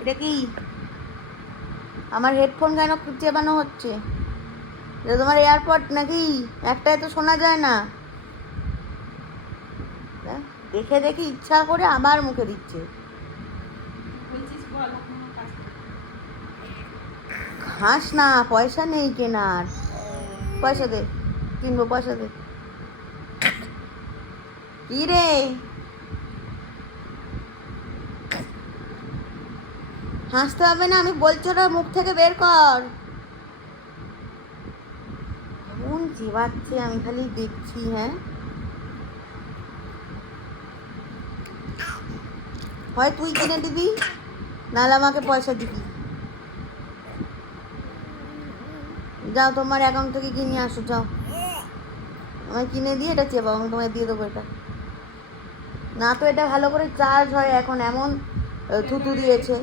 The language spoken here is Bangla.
এটা কি আমার হেডফোন কেন চেবানো হচ্ছে? এটা তোমার এয়ারপড নাকি? একটাই তো শোনা যায় না। দেখে দেখে ইচ্ছা করে আবার মুখে দিচ্ছে। খাস না, পয়সা নেই কেনার। পয়সা দে, কিনবো, পয়সা দে। কি রে, হাসতে হবে না, আমি বলছি ওটা মুখ থেকে বের কর। কেমন চিবাচ্ছে, আমি খালি দেখছি। হ্যাঁ, হয় তুই কিনে দিবি, নাহলে আমাকে পয়সা দিবি। যাও, তোমার অ্যাকাউন্ট থেকে কিনে আসো, যাও। আমায় কিনে দিয়ে এটা চেপাও, আমি তোমায় দিয়ে দেবো এটা। না তো এটা ভালো করে চার্জ হয় এখন, এমন থুতু দিয়েছে।